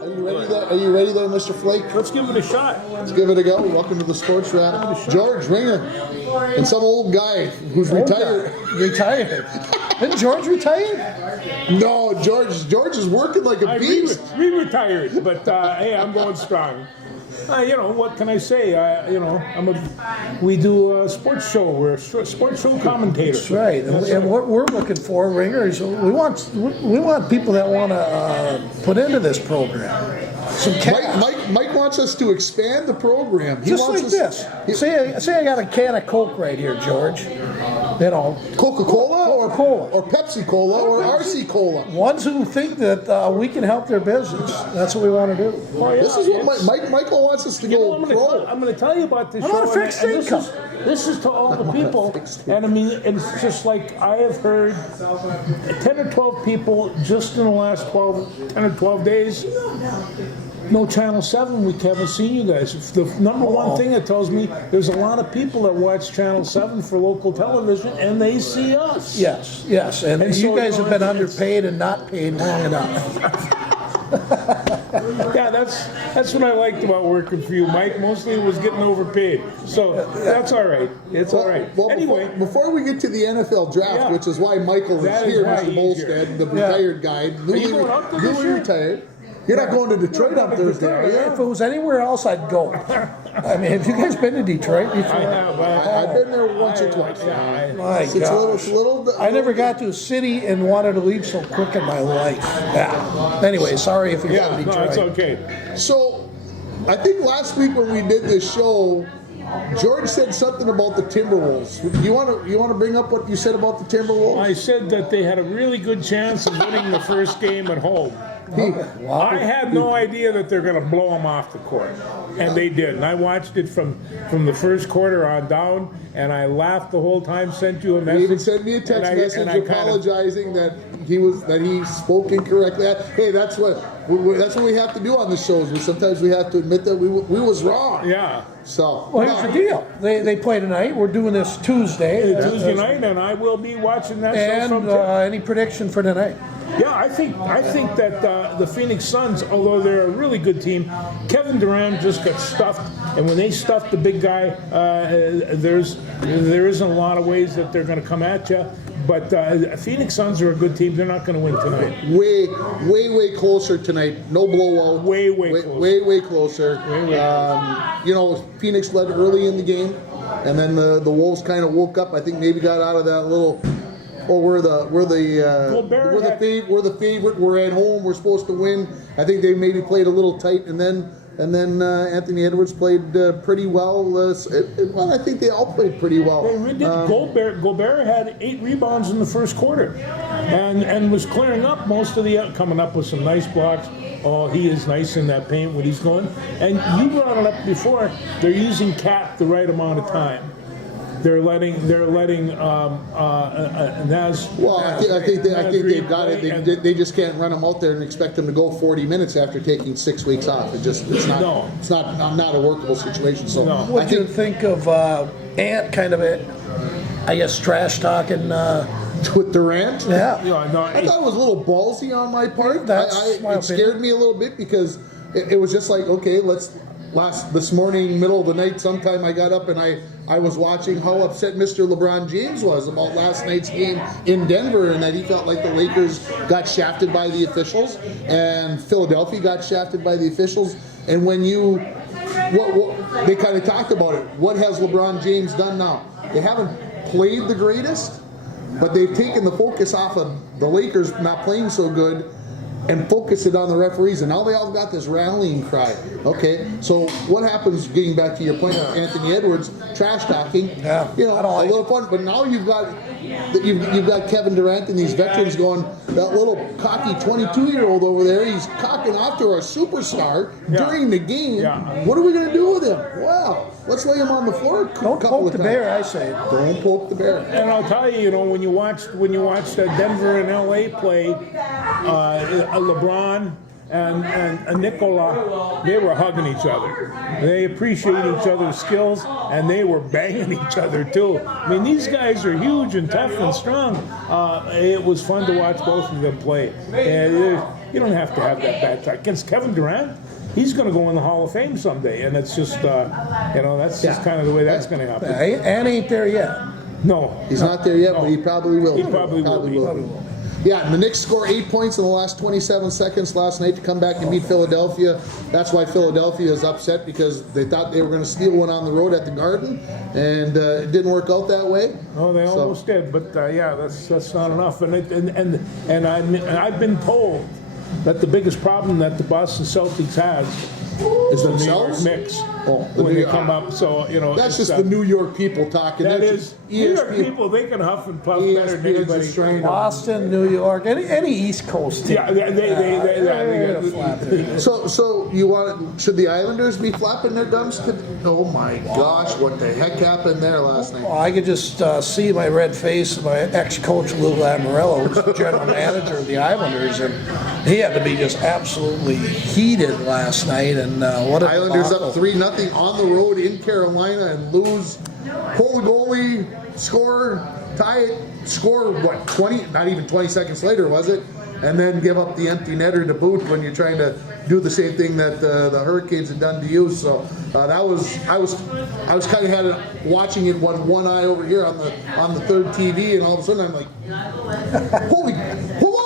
Are you ready there? Are you ready there, Mr. Flake? Let's give it a shot. Let's give it a go. Welcome to the Sports Wrap. George Ringer and some old guy who's retired. Retired. Didn't George retire? No, George is working like a beast. Re-retired, but hey, I'm going strong. What can I say? We do a sports show. We're sports show commentators. That's right. And what we're looking for, Ringer, is we want people that want to put into this program. Some cash. Mike wants us to expand the program. Just like this. Say I got a can of Coke right here, George. Coca-Cola or Cola or Pepsi-Cola or RC-Cola. Ones who think that we can help their business. That's what we want to do. Oh, yeah, This is what Michael wants us to go pro. I'm going to tell you about this I'm show. on a fixed income. This is to all the people, and I mean, it's just like I have heard 10 or 12 people just in the last 10 or 12 days. No Channel 7, we haven't seen you guys. The number one thing that tells me there's a lot of people that watch Channel 7 for local television, and they see us. Yes. And you so, guys have been underpaid and not paid long enough. Yeah, that's what I liked about working for you, Mike. Mostly it was getting overpaid. So that's all right. It's all right. Well, Anyway, before we get to the NFL draft, Yeah. which is why Michael That is is here, why Mr. he's Bolstead, here. the retired guy, you going up to this newly year? retired. You're not going to Detroit on Thursday, are you? If it was anywhere else, I'd go. I mean, have you guys been to Detroit before? I have. I've been there once or twice. My It's a little. I never got to a city and wanted to leave so quick in my life. Yeah. Anyway, sorry if you got to No, Detroit. it's okay. So, I think last week when we did this show, George said something about the Timberwolves. You want to bring up what you said about the Timberwolves? I said that they had a really good chance of winning the first game at home. I had no idea that they're going to blow them off the court, and they did. And I watched it from the first quarter on down, and I laughed the whole time. Sent you a message. He even sent me a text message apologizing that he spoke incorrectly. Hey, that's what we have to do on the shows. Sometimes we have to admit that we was wrong. Yeah. So Well, here's the deal. They play tonight. We're doing this Tuesday. Tuesday night, and I will be watching that show And sometime. any prediction for tonight? Yeah, I think that the Phoenix Suns, although they're a really good team, Kevin Durant just got stuffed, and when they stuff the big guy, there isn't a lot of ways that they're going to come at you. But Phoenix Suns are a good team. They're not going to win tonight. Way closer tonight. No blowout. Way closer. Way closer. Phoenix led early in the game, and then the Wolves kind of woke up. I think maybe got out of that little. Oh, we're the favorite. We're at home. We're supposed to win. I think they maybe played a little tight, and then Anthony Edwards played pretty well. Well, I think they all played pretty well. They did. Gobert had 8 rebounds in the first quarter, and was clearing up most of the coming up with some nice blocks. Oh, he is nice in that paint when he's going. And you brought it up before. They're using Cat the right amount of time. They're letting Naz. Well, I think they've got it. They just can't run him out there and expect him to go 40 minutes after taking 6 weeks off. It's not a workable situation. So, what do you think of Ant? Kind of trash talking. With Durant? Yeah. I thought it was a little ballsy on my part. It scared me a little bit because it was just like, okay, this morning, middle of the night, sometime I got up and I was watching how upset Mr. LeBron James was about last night's game in Denver, and that he felt like the Lakers got shafted by the officials and Philadelphia got shafted by the officials. And when they kind of talked about it, what has LeBron James done now? They haven't played the greatest, but they've taken the focus off of the Lakers not playing so good and focus it on the referees, and now they all got this rallying cry. Okay, so what happens, getting back to your point of Anthony Edwards, trash talking, a little fun, but now you've got Kevin Durant and these veterans going, that little cocky 22-year-old over there, he's cocking off to our superstar during the game. Yeah. What are we going to do with him? Well, let's lay him on the floor Don't poke the bear, I say. Don't poke the bear. And I'll tell you, when you watch Denver and LA play, LeBron and Nicola, they were hugging each other. They appreciate each other's skills, and they were banging each other too. I mean, these guys are huge and tough and strong. It was fun to watch both of them play. And you don't have to have that bad time. Against Kevin Durant, he's going to go in the Hall of Fame someday, and it's just, that's just kind of the way that's going to happen. And ain't there yet. No. He's not there yet, but he probably will. He probably will. Yeah, and the Knicks score 8 points in the last 27 seconds last night to come back and beat Philadelphia. That's why Philadelphia is upset, because they thought they were going to steal one on the road at the Garden, and it didn't work out that way. Oh, they almost did, but that's not enough. And I've been told that the biggest problem that the Boston Celtics has is the New York Knicks when they come up. So that's just the New York people talking. That is New York people. They can huff and puff better than anybody. Boston, New York, any East Coast team. Yeah, they So you want? Should the Islanders be flapping their gums? Oh my gosh, what the heck happened there last night? Well, I could just see my red face of my ex-coach Lou Lamoriello, who's the general manager of the Islanders, and he had to be just absolutely heated last night. And what a Islanders debacle. up 3-0 on the road in Carolina, and lose. Pull the goalie, tie it, score what, 20? Not even 20 seconds later, was it? And then give up the empty netter to boot when you're trying to do the same thing that the Hurricanes had done to you. So I was kind of watching it with one eye over here on the third TV, and all of a sudden I'm like, holy, whoa.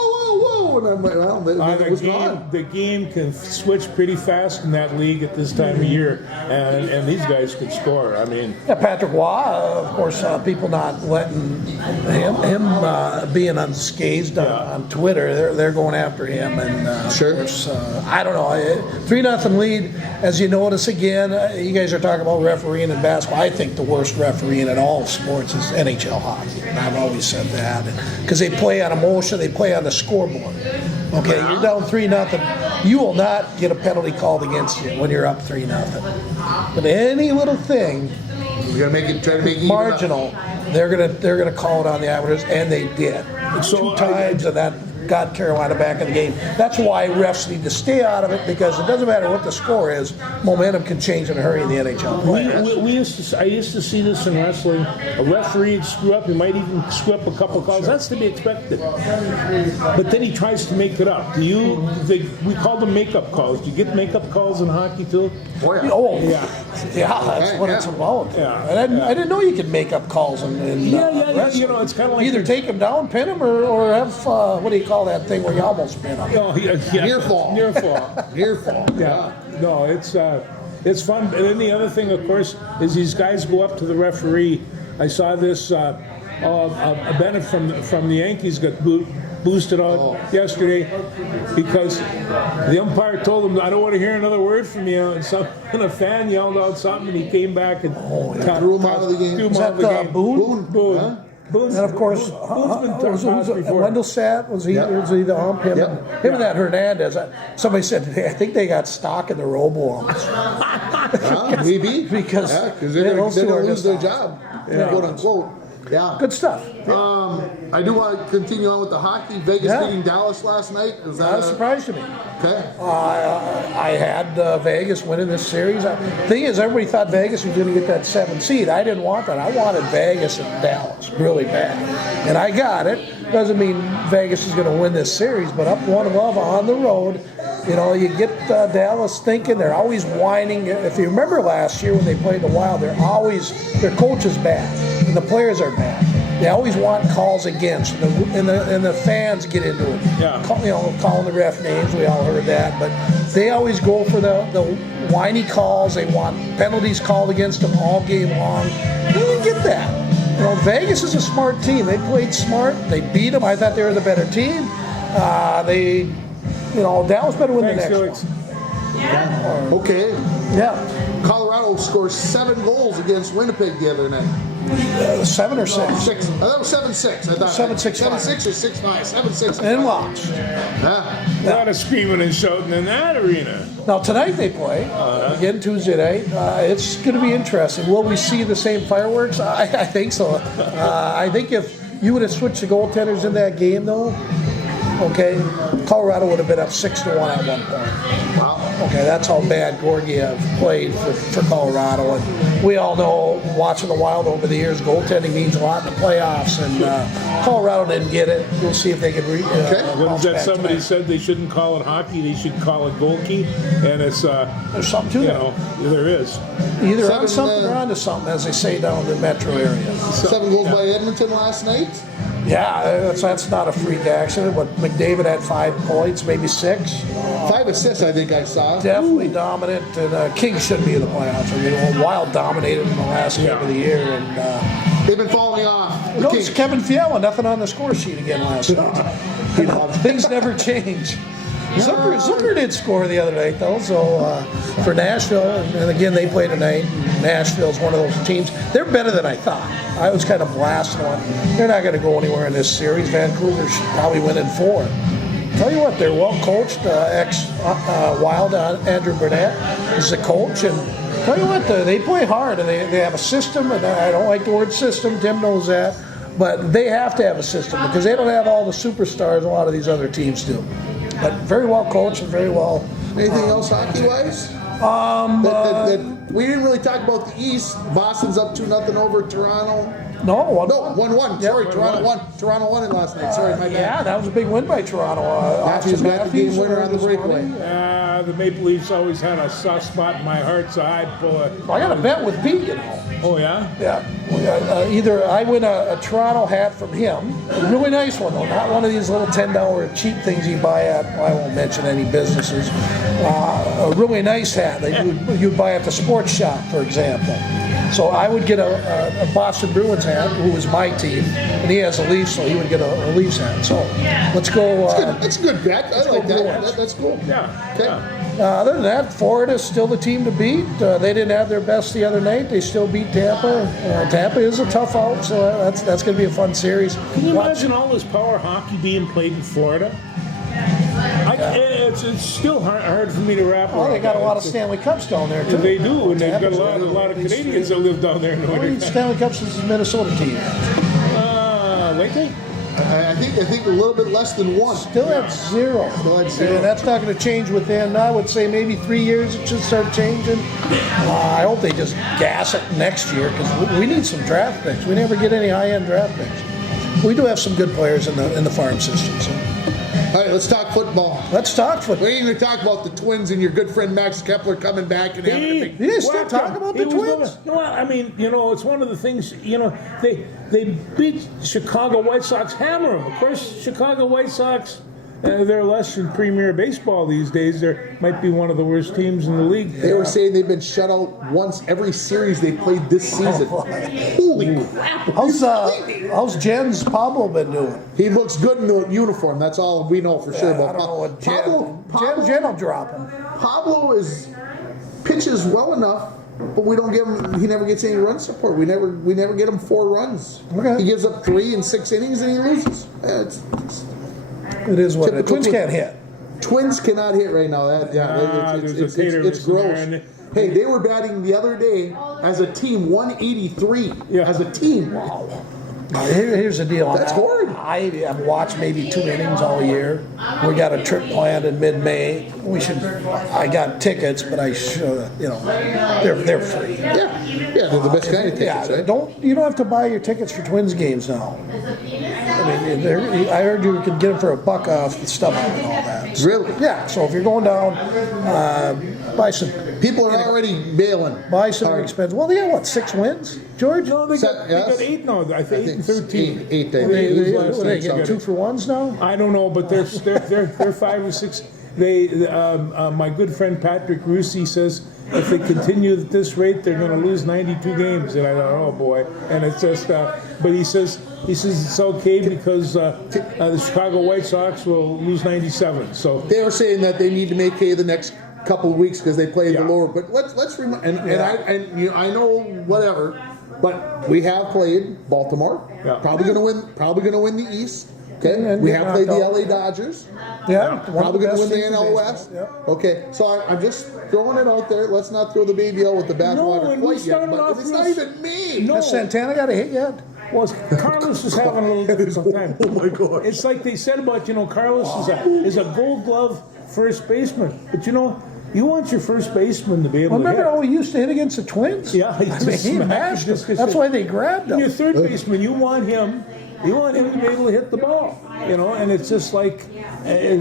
And I'm like, well, it was gone. The game can switch pretty fast in that league at this time of year, and these guys could score. I mean, yeah, Patrick Waugh, of course, people not letting him being unscathed on Twitter. They're going after him, and sure. Of course, I don't know. 3-0 lead, as you notice again. You guys are talking about refereeing in basketball. I think the worst refereeing in all sports is NHL hockey, and I've always said that because they play on emotion, they play on the scoreboard. Okay, you're down 3-0. You will not get a penalty called against you when you're up 3-0. But any little thing, you're gonna try to make it marginal, they're gonna call it on the Islanders, and they did. So 2 times, and that got Carolina back in the game. That's why refs need to stay out of it, because it doesn't matter what the score is. Momentum can change in a hurry in the NHL. I used to see this in wrestling. A referee would screw up. He might even screw up a couple of calls. Sure. That's to be expected. But then he tries to make it up. We call them makeup calls. Do you get makeup calls in hockey too? Oh yeah. That's what it's about. Yeah. And I didn't know you could make up calls in wrestling. It's kind of like either take them down, pin them, or have what do you call that thing where you almost pin them? Oh, Near fall. Near fall. Near fall. Yeah. No, it's fun. And then the other thing, of course, is these guys go up to the referee. I saw this. Bennett from the Yankees got boosted out yesterday because the umpire told him, "I don't want to hear another word from you." And a fan yelled out something, and he came back and threw him out of the game. Was that Boone? Huh? And of course, Wendell Sat, was he the ump? Him and that Hernandez. Somebody said today, I think they got stock in the robo-umps. Maybe. Because they're going to lose their job, quote unquote. Yeah. Good stuff. I do want to continue on with the hockey. Vegas beating Dallas last night. Was that a surprise to me? Okay. I had Vegas winning this series. The thing is, everybody thought Vegas was going to get that 7th seed. I didn't want that. I wanted Vegas and Dallas really bad. And I got it. Doesn't mean Vegas is going to win this series, but up 1-0 on the road. You get Dallas thinking. They're always whining. If you remember last year when they played the Wild, their coach is bad and the players are bad. They always want calls against, and the fans get into it. Yeah. Calling the ref names. We all heard that, but they always go for the whiny calls. They want penalties called against them all game long. They didn't get that. Vegas is a smart team. They played smart. They beat them. I thought they were the better team. Dallas better win the next one. Okay. Yeah. Colorado scores 7 goals against Winnipeg the other night. 7 or 6? 6. That was 7-6. I thought 7-6. 7-6 or 6-5. 7-6. And lost. A lot of screaming and shouting in that arena. Now tonight they play again Tuesday night. It's going to be interesting. Will we see the same fireworks? I think so. I think if you would have switched the goaltenders in that game, though, Okay, Colorado would have been up 6-1 at one point. Wow. Okay, that's how bad Georgiev played for Colorado. And we all know, watching the Wild over the years, goaltending means a lot in the playoffs, and Colorado didn't get it. We'll see if they can What is that? Somebody said they shouldn't call it hockey, they should call it goalkeep, and it's there's something to that. There is. Either on something or onto something, as they say down in the metro area. 7 goals by Edmonton last night. Yeah, that's not a freak accident. But McDavid had 5 points, maybe 6. 5 assists, I think I saw. Definitely dominant, and Kings shouldn't be in the playoffs. I mean, Wild dominated in the last game of the year, and they've been falling off. notice Kevin Fiala, nothing on the score sheet again last night. Things never change. Zucker did score the other night, though, so for Nashville, and again, they play tonight. Nashville's one of those teams. They're better than I thought. I was kind of blasting on. They're not going to go anywhere in this series. Vancouver should probably win in 4. Tell you what, they're well coached. Wild Andrew Burnett is the coach, and tell you what, they play hard, and they have a system, and I don't like the word system. Tim knows that. But they have to have a system because they don't have all the superstars a lot of these other teams do. But very well coached and very well. Anything else hockey-wise? We didn't really talk about the East. Boston's up 2-0 over Toronto. No, 1-1. Sorry, Toronto won. Toronto won it last night. Sorry, my bad. Yeah, that was a big win by Toronto. Matthews got the game winner on the breakaway. The Maple Leafs always had a soft spot in my heart, so I'd pull it. I got a bet with Pete, you know. Oh, yeah? Yeah. Either I win a Toronto hat from him, a really nice one though, not one of these little $10 cheap things you buy at, I won't mention any businesses, a really nice hat that you'd buy at the sports shop, for example. So I would get a Boston Bruins hat, who was my team, and he has a Leafs, so he would get a Leafs hat. So let's go. That's a good bet. I like that. That's cool. Yeah. Okay. Yeah. Other than that, Florida's still the team to beat. They didn't have their best the other night. They still beat Tampa. Tampa is a tough out, so that's going to be a fun series. Can you imagine all this power hockey being played in Florida? It's still hard for me to wrap around. Well, they got a lot of Stanley Cups down there, too. They do, and they've got a lot of Canadians that live down there in the winter. Stanley Cups is a Minnesota team. Lately? I think a little bit less than 1. Still at 0. And that's not going to change within, I would say, maybe 3 years. It should start changing. I hope they just gas it next year because we need some draft picks. We never get any high-end draft picks. We do have some good players in the farm system. So. All right, let's talk football. Let's talk football. We're going to talk about the Twins and your good friend Max Kepler coming back and having a big. You didn't still talk about the Twins? I mean, it's one of the things, they beat Chicago White Sox, hammer them. Of course, Chicago White Sox, they're less than premier baseball these days. They might be one of the worst teams in the league. They were saying they've been shut out once every series they played this season. Holy crap. How's Jen's Pablo been doing? He looks good in the uniform. That's all we know for sure. I don't know what Jen will drop him. Pablo pitches well enough, but we don't give him. He never gets any run support. We never get him 4 runs. Okay. He gives up 3 in 6 innings and he loses. It is what it is. Twins can't hit. Twins cannot hit right now. It's gross. Hey, they were batting the other day as a team 183. As a team. Wow. Here's the deal. That's horrid. I have watched maybe 2 innings all year. We got a trip planned in mid-May. I got tickets, but I should, they're free. Yeah, they're the best kind of tickets, right? You don't have to buy your tickets for Twins games now. I mean, I heard you could get them for $1 off the StubHub and all that. Really? Yeah. So if you're going down, buy some. People are already bailing. Buy some expensive. Well, they got what, 6 wins, George? No, they got 8 now. I think 8 and 13. 8. They get 2-for-1s now. I don't know, but they're 5 or 6. My good friend Patrick Russi says if they continue at this rate, they're going to lose 92 games. And I thought, oh boy. And it's just, but he says it's okay because the Chicago White Sox will lose 97. So they were saying that they need to make hay the next couple of weeks because they played the lower. But let's remind. I know whatever, but we have played Baltimore. Yeah. Probably going to win the East. Okay, And we have played the LA Dodgers. Yeah, probably going to win the NL West. Yeah. Okay, so I'm just throwing it out there. Let's not throw the baby out with the bathwater quite yet. But it's not even me. No. Has Santana got a hit yet? Well, Carlos is having a little difficult time. Oh my gosh. It's like they said about, Carlos is a Gold Glove first baseman. But you want your first baseman to be able to hit. Remember how he used to hit against the Twins? Yeah, he I mean, just he smacked mashed just him. 'cause That's why they grabbed him. Your third baseman, you want him to be able to hit the ball, and it's just like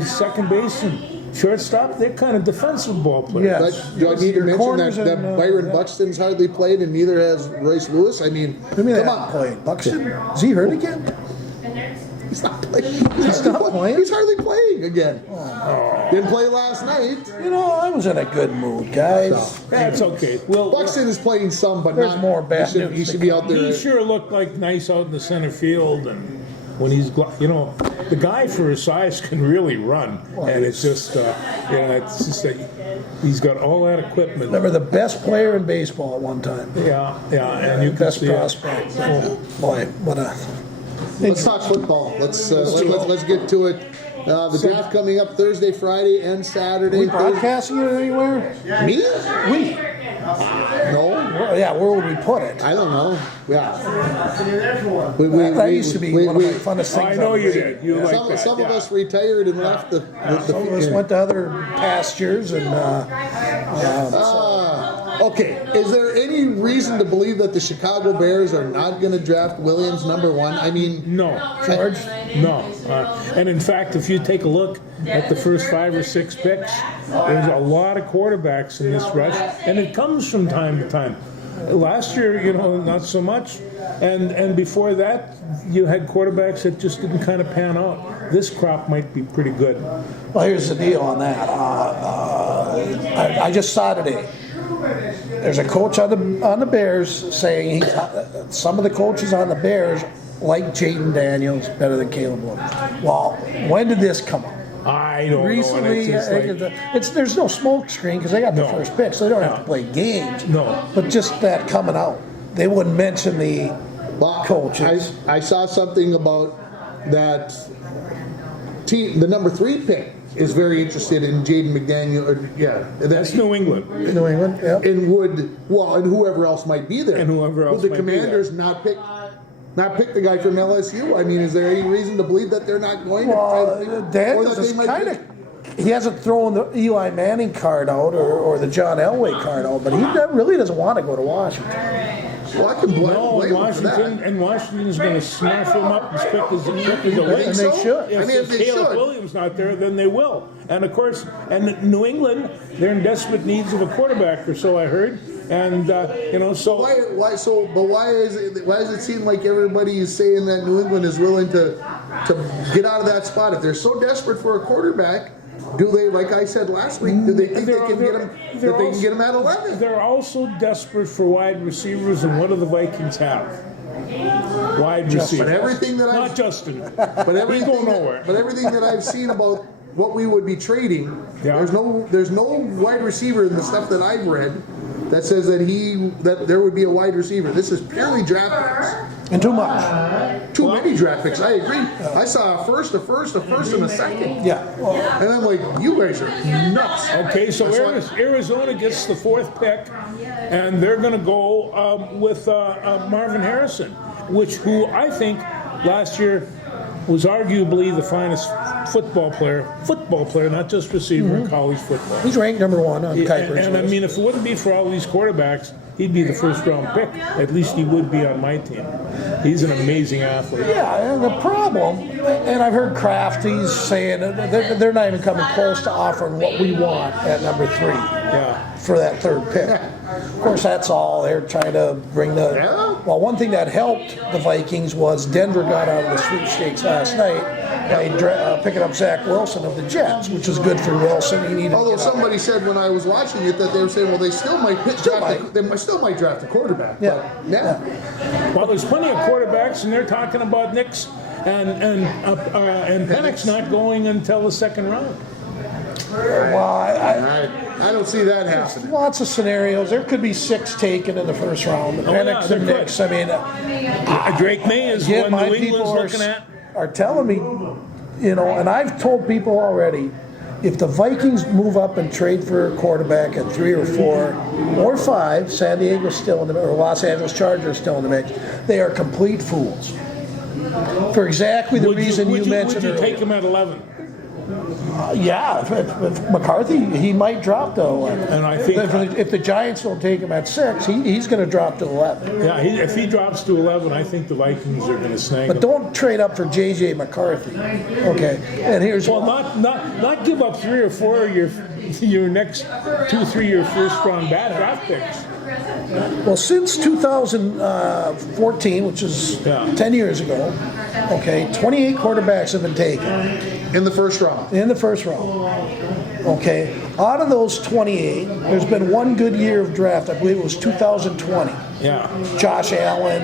second base and shortstop, they're kind of defensive ball players. Yes. Do I need to Your mention corners that and, Byron yeah. Buxton's hardly played and neither has Royce Lewis? I mean, I mean, come on. playing. Buxton? Is he hurt again? He's not playing. He's not playing? He's hardly playing again. Didn't play last night. I was in a good mood, guys. That's okay. Well, Buxton is playing some, but There's not more bad He news should to be out there. he sure looked like nice out in the center field, and when he's, the guy for his size can really run, and it's just, it's just that he's got all that equipment. Remember the best player in baseball at one time. Yeah, and you can Best see it. prospect. Oh, boy, what a... Let's talk football. Let's get to it. The draft coming up Thursday, Friday, and Saturday. We broadcasting it anywhere? Me? We. No, Well, yeah, where would we put it? I don't know. Yeah. That used to be one of my funnest things. I know on you radio. did. You like that. Some of yeah. us retired and left the Some of us went to other pastures and okay, is there any reason to believe that the Chicago Bears are not going to draft Williams #1? I mean, No, George. no. And in fact, if you take a look at the first 5 or 6 picks, there's a lot of quarterbacks in this rush, and it comes from time to time. Last year, not so much, and before that, you had quarterbacks that just didn't kind of pan out. This crop might be pretty good. Well, here's the deal on that. I just saw today. There's a coach on the Bears saying some of the coaches on the Bears like Jaden Daniels better than Caleb Williams. Well, when did this come up? I don't Recently, know. And it's just like, there's no smoke screen because they got the No. first pick, so they don't have to No. play games. No. But just that coming out, they wouldn't mention the well, coaches. I saw something about that team. The number 3 pick is very interested in Jaden McDaniel. that's New England. New England, yeah. And and whoever else might be there. And whoever else Would the might be Commanders not pick the guy from LSU? I mean, is there any reason to believe that they're not going to try to pick, or Daniels that is they might kind pick? of. He hasn't thrown the Eli Manning card out or the John Elway card out, but he really doesn't want to go to Washington. Well, I can blame No, him for that. and Washington's going to smash him up as quick as You a think win. so? they should. If, I mean, if they Caleb should. Williams not there, then they will. And of course, New England, they're in desperate needs of a quarterback, or so I heard. And so Why does it seem like everybody is saying that New England is willing to get out of that spot? If they're so desperate for a quarterback, do they, like I said last week, do they think they can get him at 11? They're also desperate for wide receivers, and what do the Vikings have? Wide receivers. But everything that Not Justin. but He's everything going that, nowhere. but everything that I've seen about what we would be trading, Yeah. there's no wide receiver in the stuff that I've read that says that there would be a wide receiver. This is purely draft picks. And too much. Too many draft picks. I agree. I saw a first, and a second. Yeah. And I'm like, you guys are nuts. Okay, so That's why- Arizona gets the 4th pick, and they're going to go with Marvin Harrison, who I think last year was arguably the finest football player, not just receiver in college football. He's ranked number 1 on Kuiper's And I list. mean, if it wouldn't be for all these quarterbacks, he'd be the first-round pick. At least he would be on my team. He's an amazing athlete. Yeah, and the problem, and I've heard Crafty's saying that they're not even coming close to offering what we want at number 3 Yeah. for that 3rd pick. Of course, that's all. They're trying to bring the... Yeah. Well, one thing that helped the Vikings was Denver got out of the sweepstakes last night by picking up Zach Wilson of the Jets, which is good for Wilson. He needed Although to get out. somebody said when I was watching it that they were saying, well, they still might draft a quarterback. Yeah. But, yeah. Well, there's plenty of quarterbacks, and they're talking about Nix and Penix not going until the 2nd round. Well, I don't see that happening. lots of scenarios. There could be 6 taken in the first round. The yeah, Penix there and could. Nix. I mean, Drake May is Again, one my New people England's looking at. are telling me, and I've told people already, if the Vikings move up and trade for a quarterback at 3 or 4 or 5, San Diego's still in the or Los Angeles Chargers still in the mix. They are complete fools. For exactly the reason you mentioned earlier. Would you take earlier. him at 11? Yeah, if McCarthy, he might drop to 11. And I think if the Giants don't take him at 6, he's going to drop to 11. Yeah, if he drops to 11, I think the Vikings are going to snag him. But don't trade up for J.J. McCarthy. Okay, and here's not give up 3 or 4 of your next 2-3 year first round draft picks. Well, since 2014, which is 10 years ago, okay, 28 quarterbacks have been taken. In the first round. In the first round. Okay, out of those 28, there's been one good year of draft. I believe it was 2020. Yeah. Josh Allen,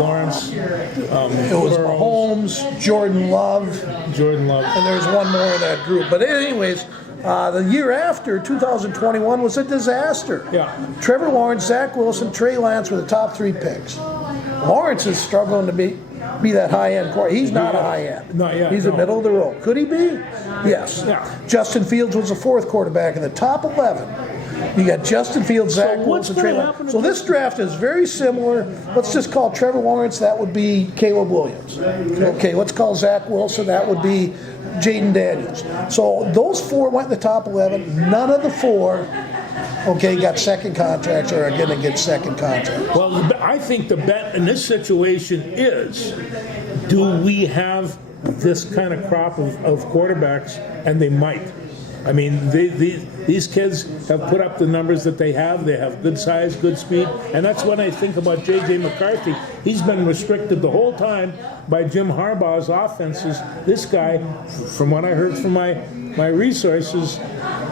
Lawrence. It was Mahomes, Jordan Love, and there's one more in that group. But anyways, the year after, 2021, was a disaster. Yeah. Trevor Lawrence, Zach Wilson, Trey Lance were the top 3 picks. Lawrence is struggling to be that high-end quarterback. He's not a high-end. Not yet. He's the middle of the road. Could he be? Yes. Yeah. Justin Fields was the 4th quarterback in the top 11. You got Justin Fields, Zach Wilson, Trey Lance. So this draft is very similar. Let's just call Trevor Lawrence, that would be Caleb Williams. Okay, let's call Zach Wilson, that would be Jaden Daniels. So those 4 went in the top 11. None of the 4 got second contracts or are going to get second contracts. Well, I think the bet in this situation is, do we have this kind of crop of quarterbacks? And they might. I mean, these kids have put up the numbers that they have. They have good size, good speed. And that's when I think about J.J. McCarthy. He's been restricted the whole time by Jim Harbaugh's offenses. This guy, from what I heard from my resources,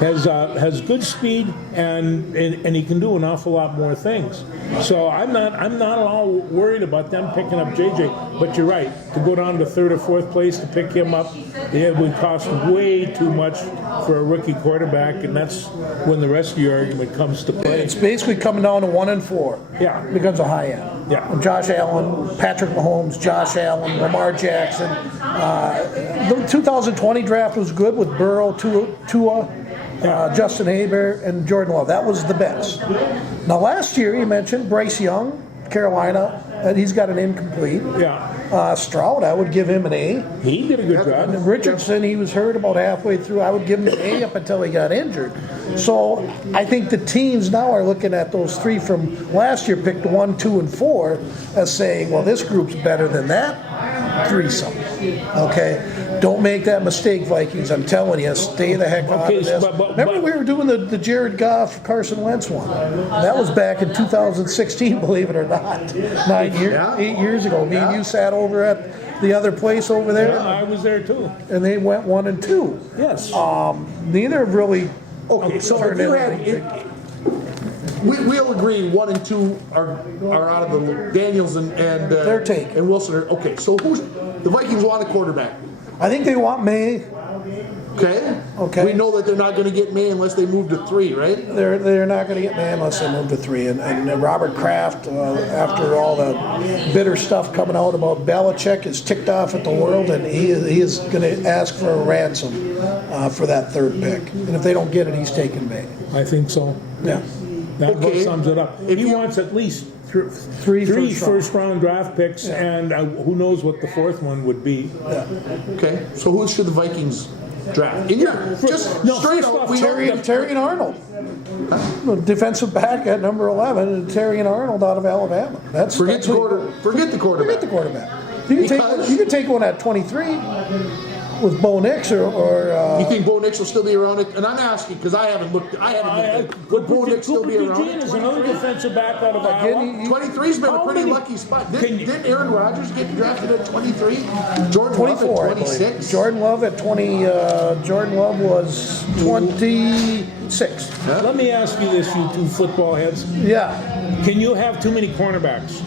has good speed and he can do an awful lot more things. So I'm not at all worried about them picking up JJ. But you're right, to go down to 3rd or 4th place to pick him up, it would cost way too much for a rookie quarterback, and that's when the rest of your argument comes to play. It's basically coming down to 1 and 4. Yeah, becomes a high end. Yeah, Josh Allen, Patrick Mahomes, Josh Allen, Lamar Jackson. The 2020 draft was good with Burrow, Tua. Justin Herbert and Jordan Love. That was the best. Now last year you mentioned Bryce Young, Carolina. He's got an incomplete. Yeah. Stroud, I would give him an A. He did a good job. And Richardson, he was hurt about halfway through. I would give him an A up until he got injured. So I think the teams now are looking at those 3 from last year, picked 1, 2, and 4, as saying, well, this group's better than that threesome. Okay? Don't make that mistake, Vikings. I'm telling you, stay the heck out of this. Remember we were doing the Jared Goff, Carson Wentz one? That was back in 2016, believe it or not. 8 years ago. Me and you sat over at the other place over there. Yeah, I was there too. And they went 1 and 2. Yes. Neither have really. Okay, so if you had, we'll agree 1 and 2 are out of the Daniels and They're taken. and Wilson. Okay, so the Vikings want a quarterback. I think they want May. Okay. We know that they're not going to get May unless they move to 3, right? They're not going to get May unless they move to 3. And Robert Kraft, after all the bitter stuff coming out about Belichick, is ticked off at the world, and he is going to ask for a ransom for that 3rd pick. And if they don't get it, he's taking May. I think so. Yeah. That sums it up. He wants at least 3 first-round draft picks, and who knows what the 4th one would be. Yeah. Okay, so who should the Vikings draft? Straight up, Terrion Arnold. Defensive back at number 11, and Terrion Arnold out of Alabama. Forget the quarterback. Forget the quarterback. You can take one at 23 with Bo Nix or you think Bo Nix will still be around it? And I'm asking because I haven't looked. Would Bo Nix still be around? Eugene is another defensive back out of Iowa. 23's been a pretty lucky spot. Didn't Aaron Rodgers get drafted at 23? Jordan 24, Love at 26. Jordan Love at 20. Jordan Love was 26. Let me ask you this, you two football heads. Yeah. Can you have too many cornerbacks?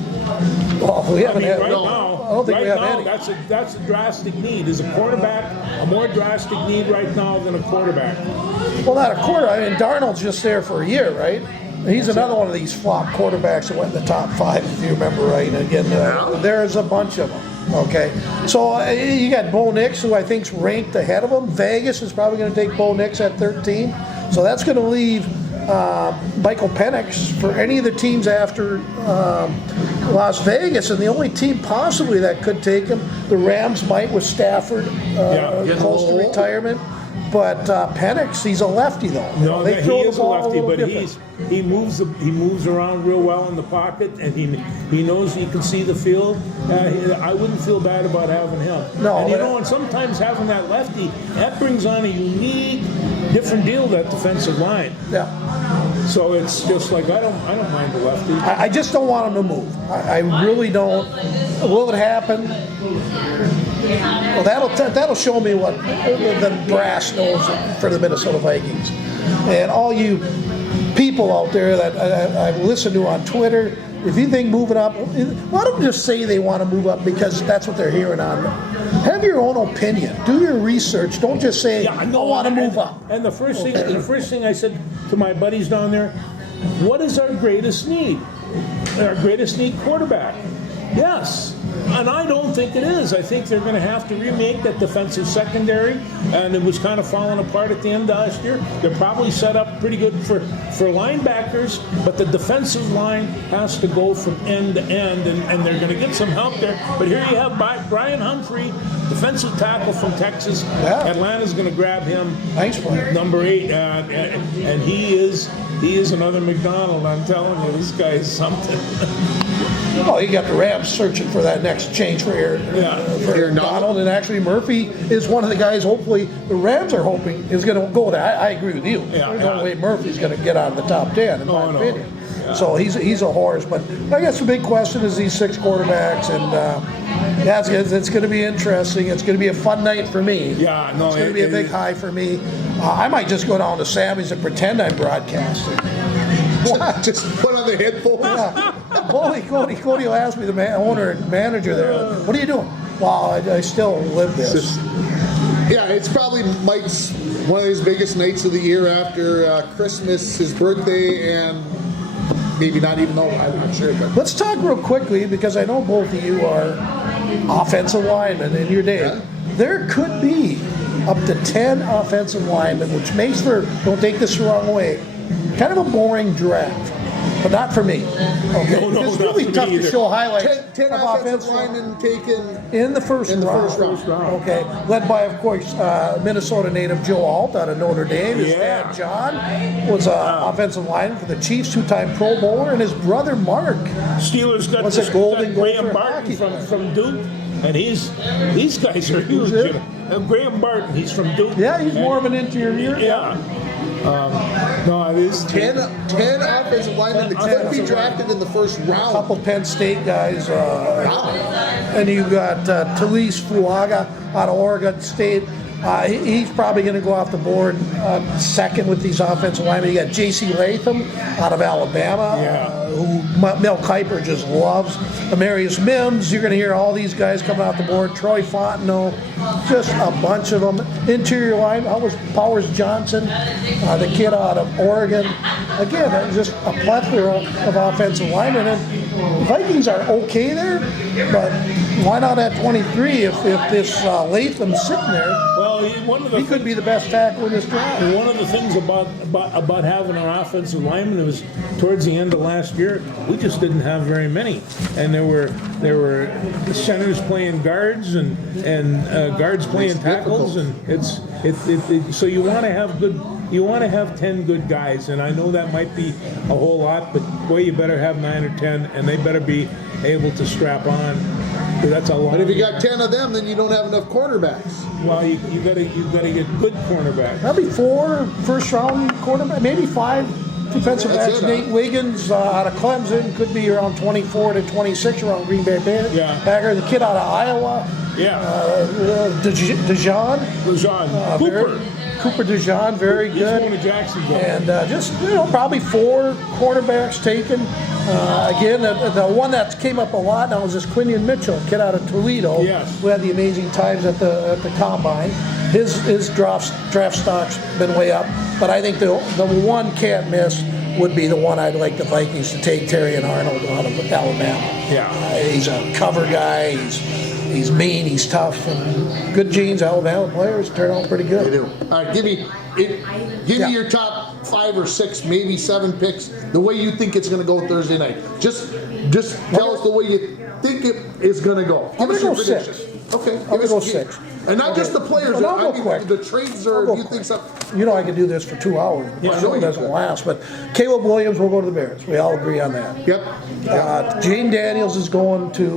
Well, we haven't had. Right no, now, I don't think we have any. That's a drastic need. Is a quarterback a more drastic need right now than a quarterback? Well, not a quarter. I mean, Darnold's just there for a year, right? He's another one of these flop quarterbacks that went in the top 5, if you remember right. And again, there's a bunch of them. Okay, so you got Bo Nix, who I think's ranked ahead of him. Vegas is probably going to take Bo Nix at 13, so that's going to leave Michael Penix for any of the teams after Las Vegas, and the only team possibly that could take him, the Rams might with Stafford close to retirement. But Penix, he's a lefty though. No, they he throw the is a ball lefty, little but different. he moves around real well in the pocket, and he knows he can see the field. I wouldn't feel bad about having him. No, and but and sometimes having that lefty, that brings on a unique, different deal, that defensive line. Yeah. So it's just like I don't mind the lefty. I just don't want him to move. I really don't. Will it happen? Well, that'll show me what the brass knows for the Minnesota Vikings. And all you people out there that I've listened to on Twitter, if you think moving up, why don't just say they want to move up because that's what they're hearing on. Have your own opinion. Do your research. Don't just say I want to move up. And the first thing I said to my buddies down there, what is our greatest need? Our greatest need, quarterback. Yes. And I don't think it is. I think they're going to have to remake that defensive secondary, and it was kind of falling apart at the end of last year. They're probably set up pretty good for linebackers, but the defensive line has to go from end to end, and they're going to get some help there. But here you have Brian Humphrey, defensive tackle from Texas. Yeah. Atlanta's going to grab him. Nice player. Number 8, and he is another McDonald. I'm telling you, this guy is something. Well, you got the Rams searching for that next change for Aaron Donald, and actually Murphy is one of the guys. Hopefully, the Rams are hoping is going to go there. I agree with you. There's no way Murphy's going to get out of the top 10, in my opinion. Yeah. So he's a horse. But I guess the big question is these 6 quarterbacks, and it's going to be interesting. It's going to be a fun night for me. Yeah, no, it's going to be a big high for me. I might just go down to Sammy's and pretend I'm broadcasting. Just put on the headphones. Yeah. Cody will ask me, the owner and manager there, what are you doing? Well, I still live this. It's probably Mike's one of his biggest nights of the year after Christmas, his birthday, and maybe not even know. I'm not sure. But let's talk real quickly, because I know both of you are offensive linemen in your day. Yeah. There could be up to 10 offensive linemen, which makes for, don't take this the wrong way, kind of a boring draft. But not for me. Okay. No, it's really tough to show highlights. 10 offensive linemen taken in the first round. Okay. Led by, of course, Minnesota native Joe Alt out of Notre Dame. His dad, John, was an offensive lineman for the Chiefs, 2-time Pro Bowler, and his brother, Mark, Steelers got was a Golden Graham Barton from Duke. And these guys are huge. Graham Barton, he's from Duke. Yeah, he's more of an interior. Yeah. No, it is 10 offensive linemen that could be drafted in the first round. A couple Penn State guys. And you got Talise Fuaga out of Oregon State. He's probably going to go off the board second with these offensive linemen. You got J.C. Latham out of Alabama, who Mel Kiper just loves. Amarius Mims, you're going to hear all these guys coming off the board. Troy Fontenot, just a bunch of them. Interior line, Powers Johnson, the kid out of Oregon. Again, just a plethora of offensive linemen. And the Vikings are okay there, but why not at 23 if this Latham's sitting there? Well, he could be the best tackle in this draft. One of the things about having an offensive lineman was towards the end of last year, we just didn't have very many, and there were centers playing guards and guards playing tackles, and so you want to have good. You want to have 10 good guys, and I know that might be a whole lot, but boy, you better have 9 or 10, and they better be able to strap on. That's a lot. But if you got 10 of them, then you don't have enough cornerbacks. Well, you got to get good cornerbacks. Probably 4 first-round cornerbacks, maybe 5 defensive backs. Nate Wiggins out of Clemson could be around 24 to 26 around Green Bay Packers. The kid out of Iowa. DeJean. Cooper DeJean, very good. He's going to Jacksonville. And just, probably 4 quarterbacks taken. Again, the one that came up a lot now is this Quinion Mitchell, kid out of Toledo. Yes. Who had the amazing times at the combine. His draft stock's been way up. But I think the one can't miss would be the one I'd like the Vikings to take, Terrion Arnold out of Alabama. Yeah. He's a cover guy. He's he's mean, he's tough, and good genes. Alabama players turn out pretty They good. do. All right, give me your top 5 or 6, maybe 7 picks. The way you think it's going to go Thursday night. Just tell us the way you think it is going to go. I'm Give gonna us go your 6. prediction. Okay, I'm gonna go 6. And not just the players. Well, I'll I go mean, quick. the trades I'll are. go If you quick. think something. You know I could do this for 2 hours. Yeah, I sure know it you doesn't could. last, but Caleb Williams will go to the Bears. We all agree on that. Yep. Jane Daniels is going to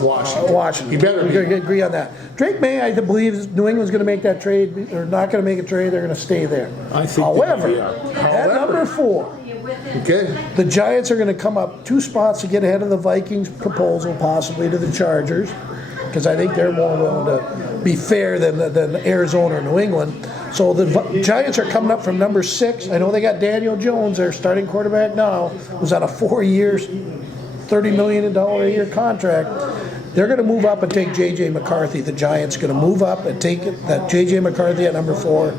Washington. He better We be. agree on that. Drake May, I believe New England's going to make that trade. They're not going to make a trade. They're going to stay there. I think However, they are. at number 4, Okay. the Giants are going to come up 2 spots to get ahead of the Vikings proposal, possibly to the Chargers, because I think they're more willing to be fair than Arizona or New England. So the Giants are coming up from number 6. I know they got Daniel Jones, their starting quarterback now, who's on a 4-year, $30 million a year contract. They're going to move up and take J.J. McCarthy. The Giants going to move up and take that J.J. McCarthy at number 4.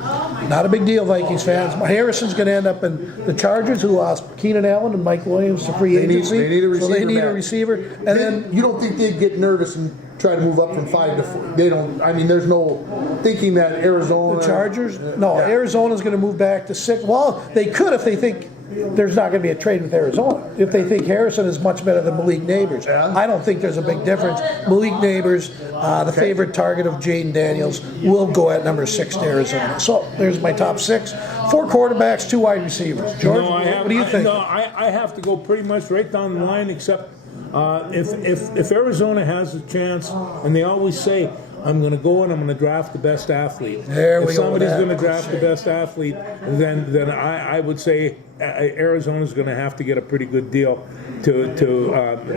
Not a big deal, Vikings fans. Harrison's going to end up in the Chargers, who lost Keenan Allen and Mike Williams to free agency. They need a receiver. So they need a Matt. receiver. And then you don't think they'd get nervous and try to move up from 5 to 4? They don't. I mean, there's no thinking that Arizona. the Chargers? No, Yeah. Arizona's going to move back to 6. Well, they could if they think there's not going to be a trade with Arizona. If they think Harrison is much better than Malik Neighbors. Yeah. I don't think there's a big difference. Malik Neighbors, the favorite target of Jaden Daniels, will go at number 6 to Arizona. So there's my top 6. 4 quarterbacks, 2 wide receivers. George, what do you think? I have to go pretty much right down the line, except if Arizona has a chance, and they always say, I'm going to go and I'm going to draft the best athlete. There we if go somebody's with that. going to draft the best athlete, then I would say Arizona's going to have to get a pretty good deal to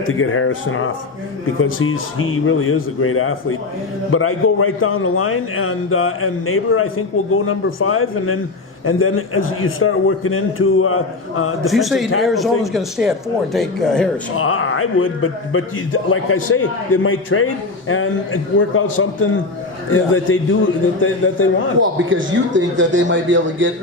get Harrison off, because he really is a great athlete. But I go right down the line, and Neighbor I think will go number 5, and then as you start working into So you say Arizona's going to stay at 4 and take Harrison? I would, but like I say, they might trade and work out something that they do that they want. Well, because you think that they might be able to get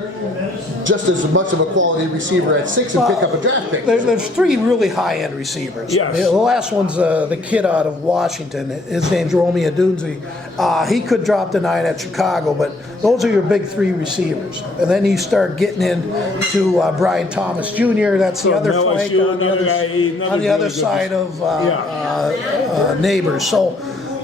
just as much of a quality receiver at 6 and pick up a draft pick. There's 3 really high-end receivers. Yes. The last one's the kid out of Washington. His name's Romeo Dunze. He could drop the 9 at Chicago, but those are your big 3 receivers. And then you start getting into Brian Thomas Jr. That's the So other LSU, flank on another guy, the really other good side of Yeah. Neighbors. So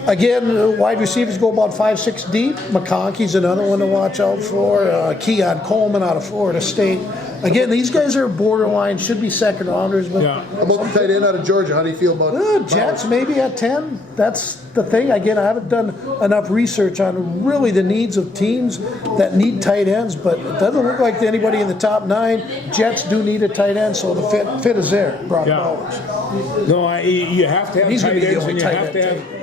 again, wide receivers go about 5-6 deep. McConkey's another one to watch out for. Keon Coleman out of Florida State. Again, these guys are borderline, should be second rounders, but Yeah. How about the tight end out of Georgia? How do you feel about Jets maybe at 10. That's the thing. Again, I haven't done enough research on really the needs of teams that need tight ends, but it doesn't look like anybody in the top 9. Jets do need a tight end, so the fit is there. Brock Yeah. Bowers. No, you have to have He's tight gonna be the ends, only and tight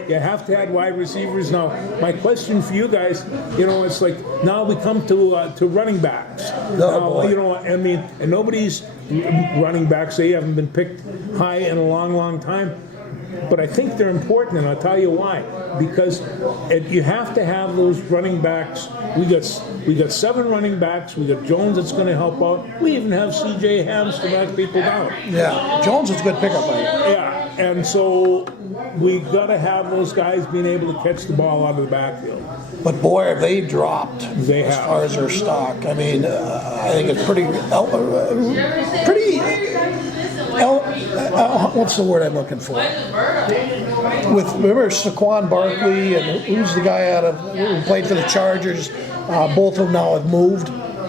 you have to have wide receivers. Now, my question for you guys, it's like now we come to running backs. Oh, boy. I mean, and nobody's running backs. They haven't been picked high in a long time. But I think they're important, and I'll tell you why. Because you have to have those running backs. We got 7 running backs. We got Jones that's going to help out. We even have C.J. Hams to knock people down. Yeah, Jones is a good pickup by you. Yeah, and so we got to have those guys being able to catch the ball out of the backfield. But boy, have they dropped They as have. far as their stock. I mean, I think it's pretty. What's the word I'm looking for? Remember Saquon Barkley and who's the guy who played for the Chargers? Both of them now have moved.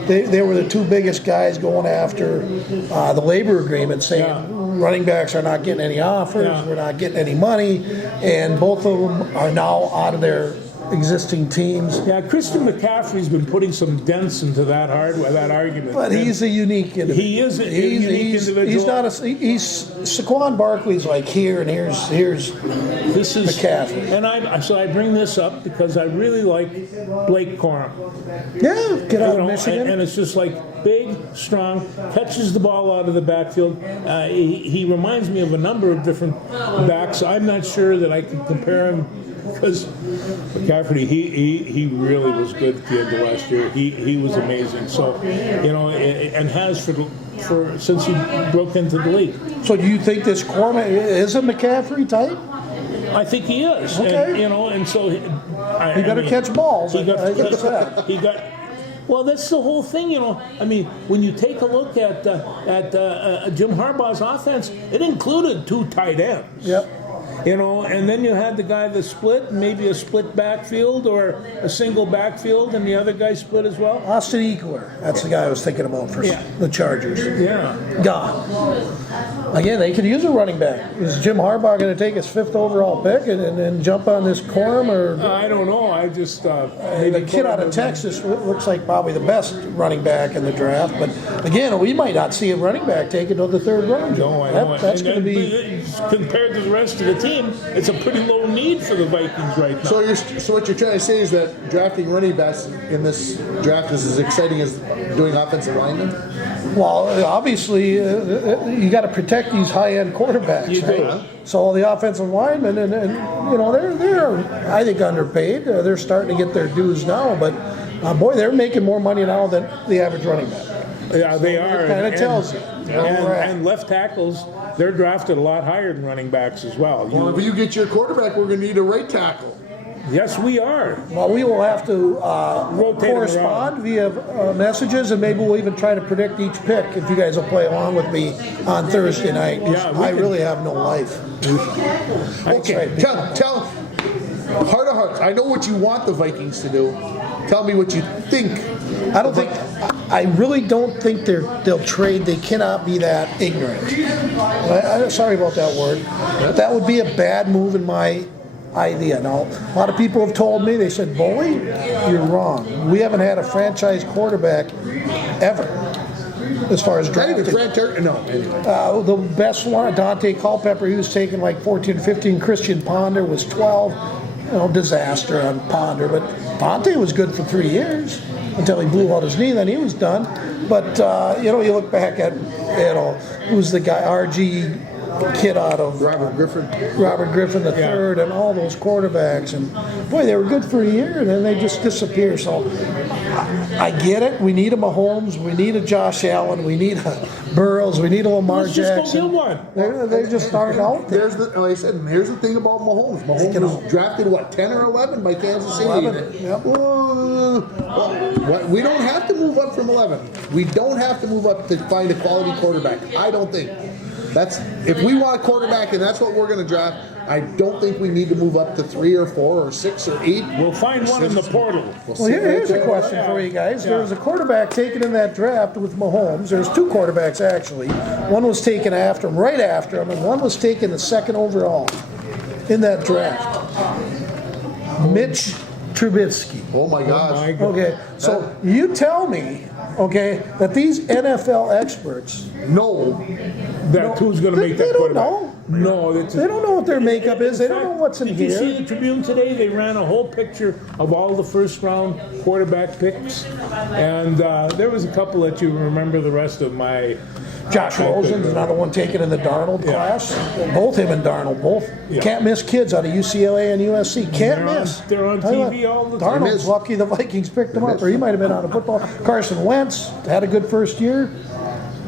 They were the 2 biggest guys going after the labor agreement, saying running backs are not getting any offers, we're not getting any money, and both of them are now out of their existing teams. Yeah, Christian McCaffrey's been putting some dents into that argument. But he's a unique individual. He is a unique individual. He's not Saquon Barkley's like here and here's This is McCaffrey. And I bring this up because I really like Blake Corum. Yeah, get out of Michigan. And it's just like big, strong, catches the ball out of the backfield. He reminds me of a number of different backs. I'm not sure that I can compare him, because McCaffrey, he really was good at the end of last year. He was amazing. So, and has for since he broke into the league. So do you think this Corum is a McCaffrey type? I think he is. Okay. And, you know, and so he better catch balls. He got, I guess that. he got. Well, that's the whole thing, you know. I mean, when you take a look at Jim Harbaugh's offense, it included 2 tight ends. Yep. You know, and then you had the guy that split, maybe a split backfield or a single backfield, and the other guy split as well. Austin Eckler, that's the guy I was thinking about for the Chargers. Yeah. Gone. Again, they could use a running back. Is Jim Harbaugh going to take his 5th overall pick and jump on this Corum? Or I don't know. I just the kid out of Texas looks like probably the best running back in the draft. But again, we might not see a running back take until the 3rd round. No, I know. That's going to be compared to the rest of the team. It's a pretty low need for the Vikings right now. So what you're trying to say is that drafting running backs in this draft is as exciting as doing offensive linemen? Well, obviously, you got to protect these high-end quarterbacks, You do. right? So the offensive linemen, and you know, they're I think underpaid. They're starting to get their dues now, but boy, they're making more money now than the average running back. Yeah, they are. It kind of tells you. And left tackles, they're drafted a lot higher than running backs as well. Well, if you get your quarterback, we're going to need a right tackle. Yes, we are. Well, we will have to Rotate them correspond via messages, and maybe we'll even try to predict each pick if you guys will play along with me on Thursday night. Yeah, we I can- really have no life. Okay, tell heart of hearts. I know what you want the Vikings to do. Tell me what you think. I really don't think they'll trade. They cannot be that ignorant. Sorry about that word. But that would be a bad move in my idea. Now, a lot of people have told me, they said, Bully, you're wrong. We haven't had a franchise quarterback ever as far as Not even drafting. No, anyway. The best one, Dante Culpepper, he was taken like 14, 15. Christian Ponder was 12. You know, disaster on Ponder. But Dante was good for 3 years until he blew out his knee. Then he was done. But, you know, you look back at, you know, who's the guy, R.G. kid out of Robert Griffin III, and all those quarterbacks, and boy, they were good for a year, and then they just disappear. So I get it. We need a Mahomes, we need a Josh Allen, we need a Burrows, we need a Lamar Let's just go Jackson. get one. They just aren't out there. Like I said, and here's the thing about Mahomes. Mahomes was drafted, 10 or 11 by Kansas City? 11, yep. We don't have to move up from 11. We don't have to move up to find a quality quarterback. I don't think. If we want a quarterback and that's what we're going to draft, I don't think we need to move up to 3 or 4 or 6 or 8. We'll find one in the portal. Well, here's a question for you guys. There was a quarterback taken in that draft with Mahomes. There's 2 quarterbacks, actually. One was taken after him, right after him, and one was taken the 2nd overall in that draft. Mitch Trubisky. Oh my gosh. Okay, so you tell me, okay, that these NFL experts No. That's who's going to make they that don't quarterback. know. No, They don't know what their makeup is. They don't know what's in Did you see here. the Tribune today? They ran a whole picture of all the first-round quarterback picks, and there was a couple that you remember. The rest of my Josh Rosen's another one taken in the Darnold class. Both him and Darnold, both can't miss kids out of UCLA and USC. Can't miss. They're on Tell you TV all the time. Darnold's lucky the Vikings picked him up, or he might have been out of football. Carson Wentz had a good first year.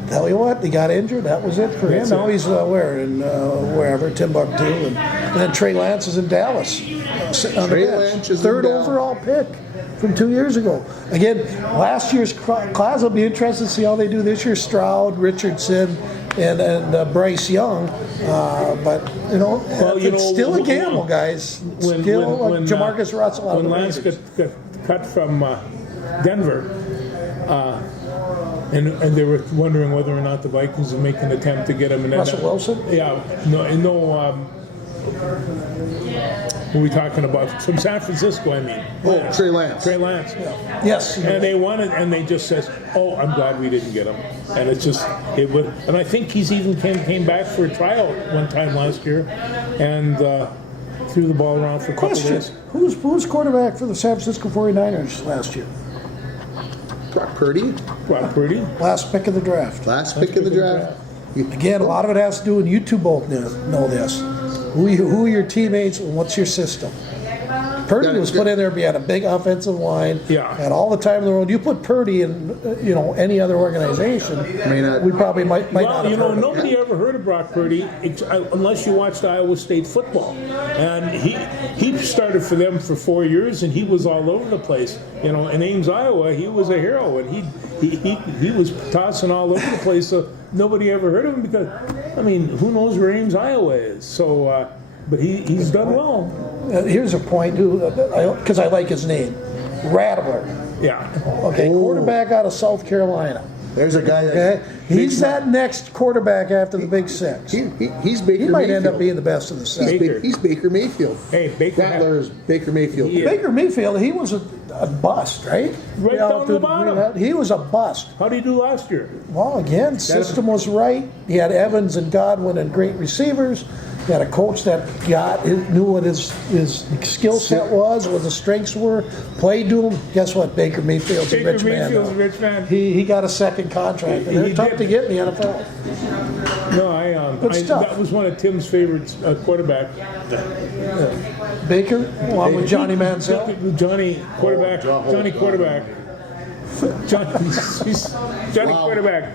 Tell you what, he got injured. That was it for him. That's Now it. he's wherever, Timbuktu, and then Trey Lance is in Dallas, sitting on the Trey bench. Lance is in 3rd Dallas. overall pick from 2 years ago. Again, last year's class will be interested to see how they do this year. Stroud, Richardson, and Bryce Young. But you know, it's still a gamble, guys. When Jamarcus Russell. When Lance got cut from Denver, and they were wondering whether or not the Vikings would make an attempt to get him. And Russell Wilson? Yeah, no. What are we talking about? From San Francisco, I mean. Oh, Trey Lance. Trey Lance. Yes. And they wanted, and they just says, "Oh, I'm glad we didn't get him." And it's just it would. And I think he's even came back for a tryout one time last year, and threw the ball around for a couple Question: days. Who's quarterback for the San Francisco 49ers last year? Brock Purdy. Brock Purdy. Last pick of the draft. Last pick of the draft. Again, a lot of it has to do, and you two both know this. Who are your teammates and what's your system? Purdy was put in there. He had a big offensive line. Yeah. Had all the time in the world. You put Purdy in, any other organization, we probably might not Well, have heard of him. nobody ever heard of Brock Purdy unless you watched Iowa State football. And he started for them for 4 years, and he was all over the place. In Ames, Iowa, he was a hero, and he was tossing all over the place. So nobody ever heard of him because, who knows where Ames, Iowa is? So, but he's done well. Here's a point, because I like his name, Rattler. Yeah. Okay, quarterback out of South Carolina. There's a guy that Okay, he's that next quarterback after the Big Six. he's Baker. He might Mayfield. end up being the best of the six. He's Baker Mayfield. Hey, Baker. Rattler is Baker Mayfield. Yeah. Baker Mayfield, he was a bust, right? Right down to the bottom. He was a bust. How did he do last year? Well, again, system was right. He had Evans and Godwin and great receivers. He had a coach that knew what his skill set was, what the strengths were, played to him. Guess what? Baker Mayfield's a rich man. Mayfield's a rich man. He got a second contract, and they're tough to get in the NFL. No, Good stuff. that was one of Tim's favorite quarterback. Baker, along with Johnny Manziel. Johnny quarterback. Johnny quarterback. Johnny Wow. quarterback.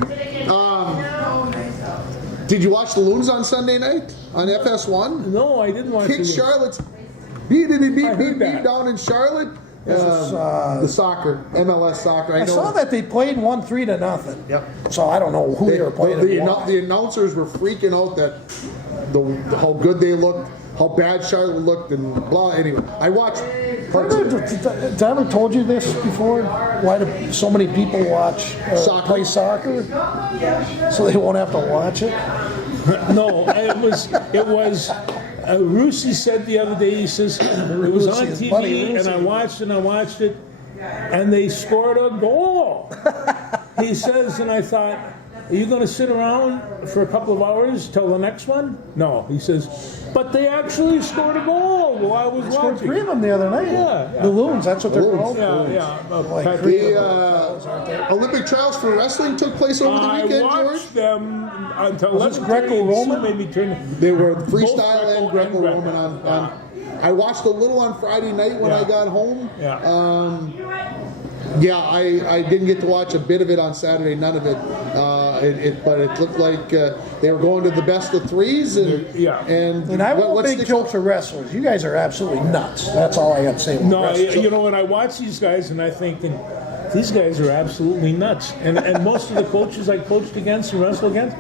Did you watch the Loons on Sunday night on FS1? No, I didn't watch Kicked it. Charlotte's I beat heard that. down in Charlotte. The soccer, MLS soccer. I saw that they played 1-3-0. Yep. So I don't know who they were playing. The announcers were freaking out that how good they looked, how bad Charlotte looked, and blah. Anyway, I watched parts of it. Did I ever told you this before? Why do so many people play soccer? So they won't have to watch it? No, it was. Rusi said the other day. He says it was on His buddy TV, and Rusi. I watched it, and they scored a goal. He says, and I thought, are you going to sit around for a couple of hours till the next one? No, he says, but they actually scored a goal while I was Scored watching. 3 of them the other night. Yeah. The Loons, that's what they're called. Yeah. Like 3 The of them. Olympic trials for wrestling took place over the I weekend, George. watched them until Was this Greco-Roman? Made me turn. They were Both freestyle and Greco Greco-Roman on. I watched a little on Friday night when I got home. Yeah. I didn't get to watch a bit of it on Saturday, none of it. But it looked like they were going to the best of threes. And And I won't make jokes for wrestlers. You guys are absolutely nuts. That's all I have to say about No, wrestlers. when I watch these guys and I think, these guys are absolutely nuts. And most of the coaches I coached against and wrestled against,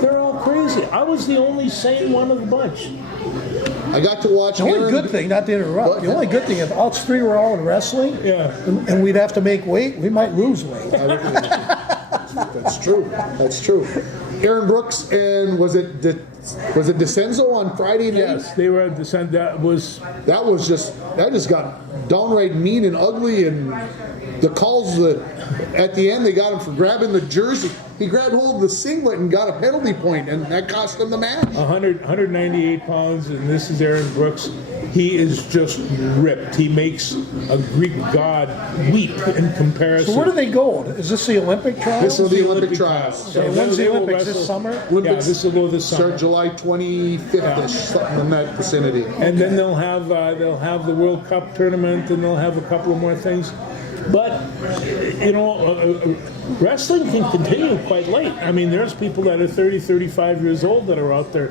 they're all crazy. I was the only sane one of the bunch. I got to watch. The only good thing, not to interrupt, the only good thing, if us 3 were all in wrestling, and we'd have to make weight, we might lose weight. That's true. That's true. Aaron Brooks and was it DeCenzo on Friday night? Yes, they were at the center. That just got downright mean and ugly, and the calls at the end they got him for grabbing the jersey. He grabbed hold of the singlet and got a penalty point, and that cost him the match. 198 pounds, and this is Aaron Brooks. He is just ripped. He makes a Greek god weep in comparison. So where do they go? Is this the Olympic trials? This is the Olympic trials. So when's the they will Olympics, this wrestle- summer? Yeah, this will go this summer. Start July 25th-ish, something in that vicinity. And then they'll have the World Cup tournament, and they'll have a couple of more things. But wrestling can continue quite late. I mean, there's people that are 30, 35 years old that are out there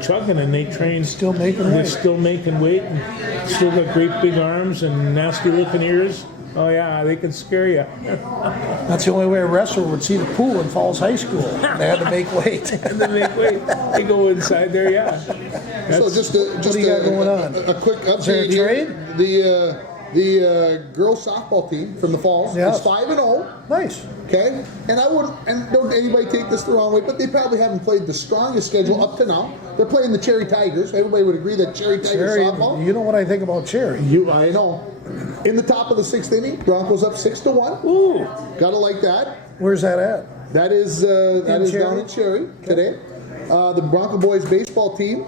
chugging, and they train. Still making They're weight. still making weight, and still got great big arms and nasty looking ears. Oh yeah, they can scare you. That's the only way a wrestler would see the pool in Falls High School. They had to make weight. And then they wait. They go inside there. Yeah. So just what do you got going on? a quick Is there a update here. trade? The girls softball team from the Falls Yes. is 5-0. Nice. Okay, and don't anybody take this the wrong way, but they probably haven't played the strongest schedule up to now. They're playing the Cherry Tigers. Everybody would agree that Cherry Tigers Cherry, softball. you know what I think about Cherry. I know. In the top of the 6th inning, Broncos up 6-1. Ooh. Gotta like that. Where's that at? That is Cherry? down in Cherry today. The Bronco boys baseball team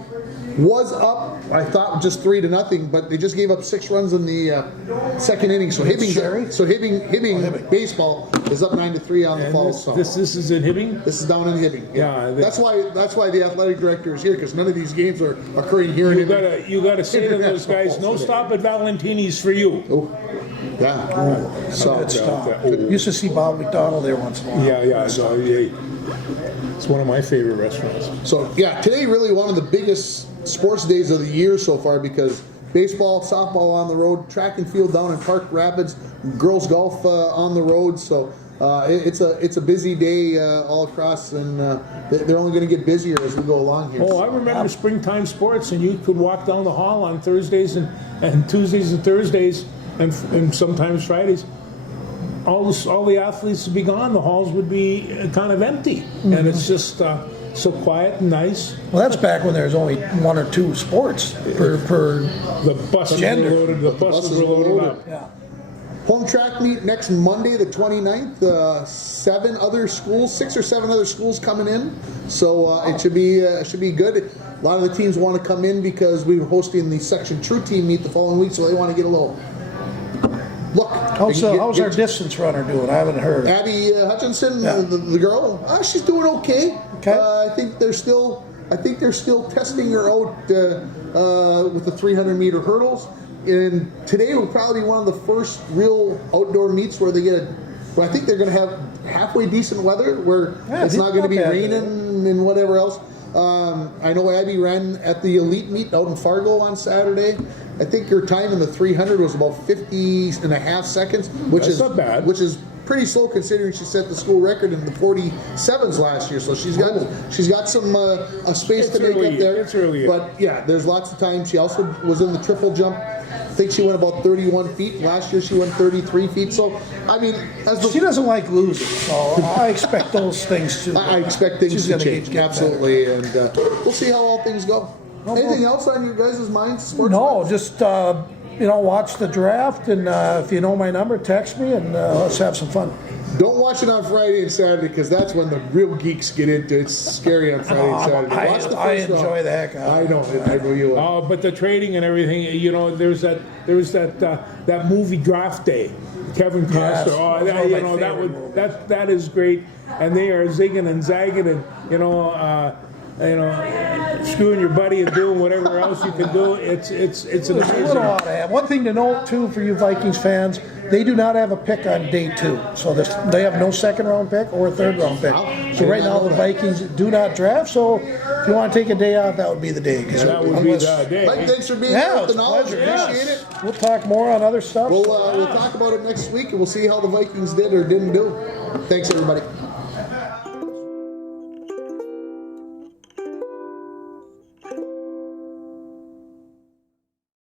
was up, I thought just 3-0, but they just gave up 6 runs in the second inning. So Hibbing baseball is up 9-3 on the Falls. This is in Hibbing? This is down in Hibbing. Yeah, that's why the athletic director is here, because none of these games are occurring here in Hibbing. You gotta say to those guys, no stop at Valentini's for you. Oh, yeah. So Good stuff. Used to see Bob McDonald there once in a while. Yeah. It's one of my favorite restaurants. So yeah, today really one of the biggest sports days of the year so far, because baseball, softball on the road, track and field down in Park Rapids, girls golf on the road. So it's a busy day all across, and they're only going to get busier as we go along here. Oh, I remember springtime sports, and you could walk down the hall on Thursdays and Tuesdays and Thursdays and sometimes Fridays. All the athletes would be gone. The halls would be kind of empty, and it's just so quiet and nice. Well, that's back when there was only 1 or 2 sports per The buses gender. were loaded. The buses were loaded up. Yeah. Home track meet next Monday, the 29th. 6 or 7 other schools coming in, so it should be good. A lot of the teams want to come in because we were hosting the Section True Team meet the following week, so they want to get a little look. How's our distance runner doing? I haven't heard. Abby Hutchinson, the girl, she's doing okay. Okay. I think they're still testing her out with the 300-meter hurdles. And today will probably be one of the first real outdoor meets where I think they're going to have halfway decent weather, where it's not going to be raining and whatever else. I know Abby ran at the elite meet out in Fargo on Saturday. I think her time in the 300 was about 50.5 seconds, which is not bad. Which is pretty slow considering she set the school record in the 47s last year. So she's got some a space to make up there. It's early. But yeah, there's lots of time. She also was in the triple jump. I think she went about 31 feet. Last year she went 33 feet. So I mean, She doesn't like losing, so I expect those things to. I expect things she's to gonna change, get absolutely, and we'll see how all things go. Anything else on your guys' minds? Sports No, wise? just watch the draft, and if you know my number, text me, and let's have some fun. Don't watch it on Friday and Saturday, because that's when the real geeks get into it. It's scary on Friday and Saturday. Watch the first I enjoy round. the heck out of it. I know you will. Oh, but the trading and everything, there was that movie Draft Day, Kevin Yes, Costner. that's one of my favorite movies. That is great, and they are zigging and zagging and screwing your buddy and doing whatever else you can do. It's There's a amazing. little odd to have. One thing to note too for you Vikings fans, they do not have a pick on day 2, so they have no second round pick or a third round pick. So right now the Vikings do not draft. So if you want to take a day off, that would be the day. That would be the day. Mike, thanks for being here with the knowledge. Appreciate it. We'll talk more on other stuff. We'll talk about it next week, and we'll see how the Vikings did or didn't do. Thanks, everybody.